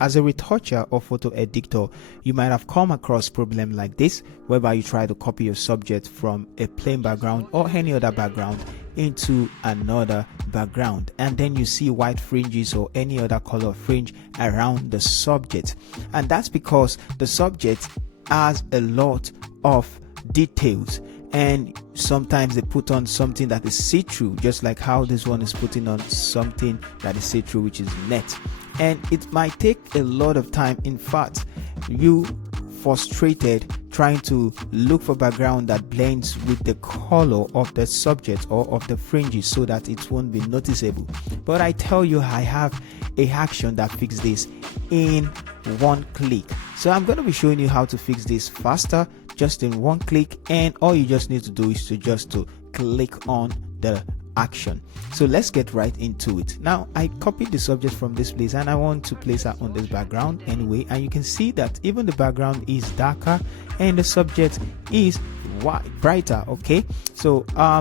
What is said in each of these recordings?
As a retoucher or photo editor, you might have come across problem like this, whereby you try to copy your subject from a plain background or any other background into another background, and then you see white fringes or any other color fringe around the subject. And that's because the subject has a lot of details, and sometimes they put on something that is see-through, just like how this one is putting on something that is see-through, which is net. And it might take a lot of time. In fact, you frustrated trying to look for background that blends with the color of the subject or of the fringes so that it won't be noticeable. But I tell you, I have a action that fixes this in one click. So I'm going to be showing you how to fix this faster, just in one click, and all you just need to do is to click on the action. So let's get right into it. Now I copied the subject from this place and I want to place her on this background anyway, and you can see that even the background is darker and the subject is brighter. Okay, so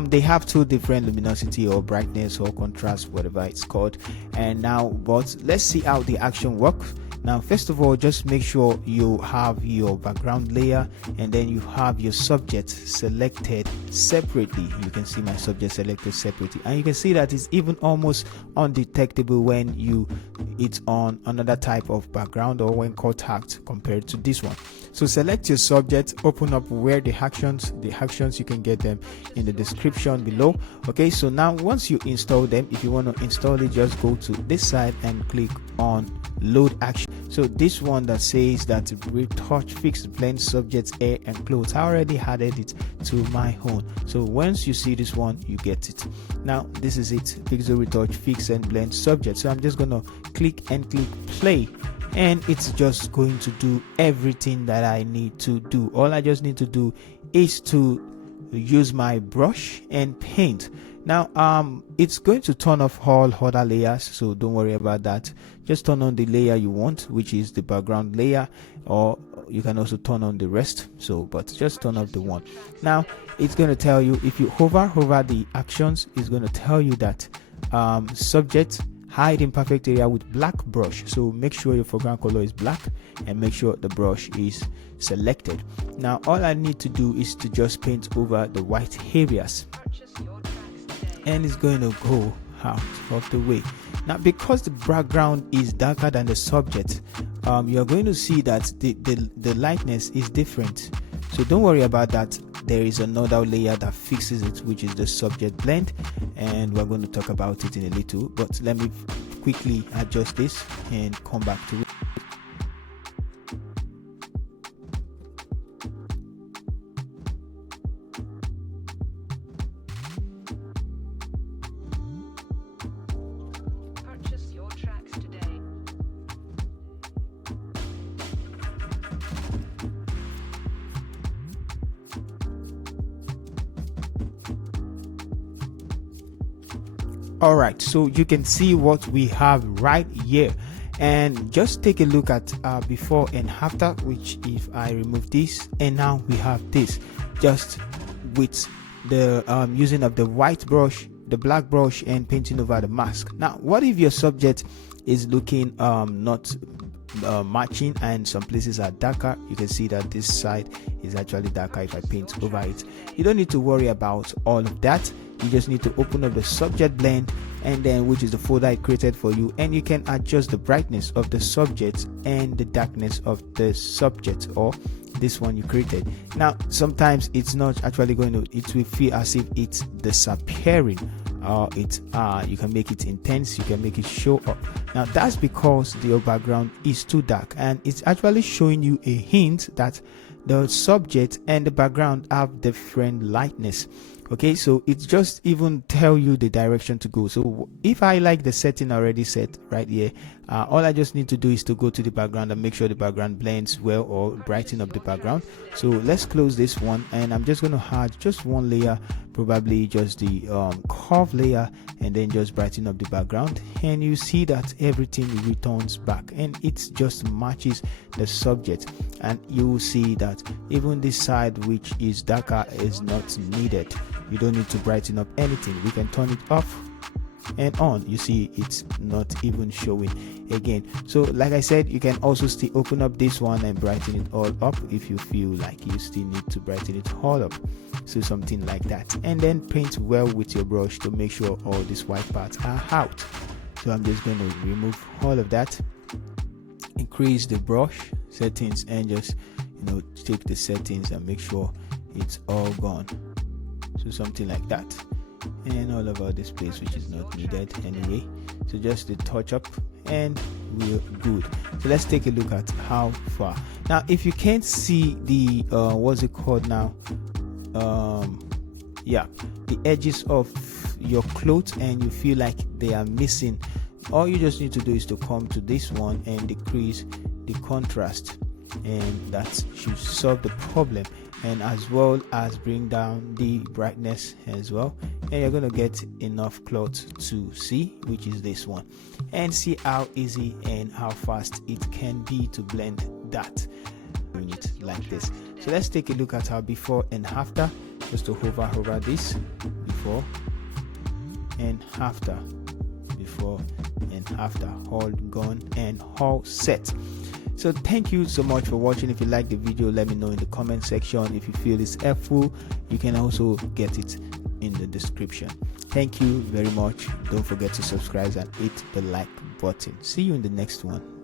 they have two different luminosity or brightness or contrast, whatever it's called. And now, but let's see how the action works. Now, first of all, just make sure you have your background layer and then you have your subject selected separately. You can see my subject selected separately, and you can see that it's even almost undetectable when it's on another type of background or when contact compared to this one. So select your subject, open up where the actions you can get them in the description below. Okay, so now once you install them, if you want to install it, just go to this side and click on load action. So this one that says that retouch fix blend subjects, hair and clothes, I already added it to my own. So once you see this one, you get it. Now this is it, pixel retouch fix and blend subject. So I'm just gonna click play, and it's just going to do everything that I need to do. All I just need to do is to use my brush and paint. Now it's going to turn off all other layers, so don't worry about that. Just turn on the layer you want, which is the background layer, or you can also turn on the rest. So but just turn off the one. Now it's going to tell you, if you hover over the actions, it's going to tell you that subject hide imperfect area with black brush. So make sure your foreground color is black and make sure the brush is selected. Now all I need to do is to just paint over the white areas, and it's going to go out of the way. Now because the background is darker than the subject, you're going to see that the lightness is different. So don't worry about that. There is another layer that fixes it, which is the subject blend, and we're going to talk about it in a little, but let me quickly adjust this and come back to it. All right, so you can see what we have right here, and just take a look at before and after, which if I remove this, and now we have this just with the using of the white brush, the black brush, and painting over the mask. Now what if your subject is looking not matching and some places are darker? You can see that this side is actually darker if I paint over it. You don't need to worry about all of that. You just need to open up the subject blend, and then which is the folder I created for you, and you can adjust the brightness of the subject and the darkness of the subject, or this one you created. Now sometimes it's not actually going to, it will feel as if it's disappearing. You can make it intense, you can make it show up. Now that's because your background is too dark, and it's actually showing you a hint that the subject and the background have different lightness. Okay, so it just even tell you the direction to go. So if I like the setting already set right here, all I just need to do is to go to the background and make sure the background blends well, or brighten up the background. So let's close this one, and I'm just going to add just one layer, probably just the curve layer, and then just brighten up the background, and you see that everything returns back and it just matches the subject. And you will see that even this side, which is darker, is not needed. You don't need to brighten up anything. We can turn it off and on, you see it's not even showing again. So like I said, you can also still open up this one and brighten it all up if you feel like you still need to brighten it all up. So something like that, and then paint well with your brush to make sure all these white parts are out. So I'm just going to remove all of that, increase the brush settings, and just take the settings and make sure it's all gone. So something like that, and all about this place which is not needed anyway. So just the touch up and we're good. So let's take a look at how far. Now if you can't see the what's it called now, the edges of your clothes and you feel like they are missing, all you just need to do is to come to this one and decrease the contrast, and that should solve the problem, and as well as bring down the brightness as well. And you're going to get enough cloth to see, which is this one, and see how easy and how fast it can be to blend that unit like this. So let's take a look at our before and after, just to hover over this, before and after, before and after, all gone and all set. So thank you so much for watching. If you like the video, let me know in the comment section. If you feel it's helpful, you can also get it in the description. Thank you very much. Don't forget to subscribe and hit the like button. See you in the next one.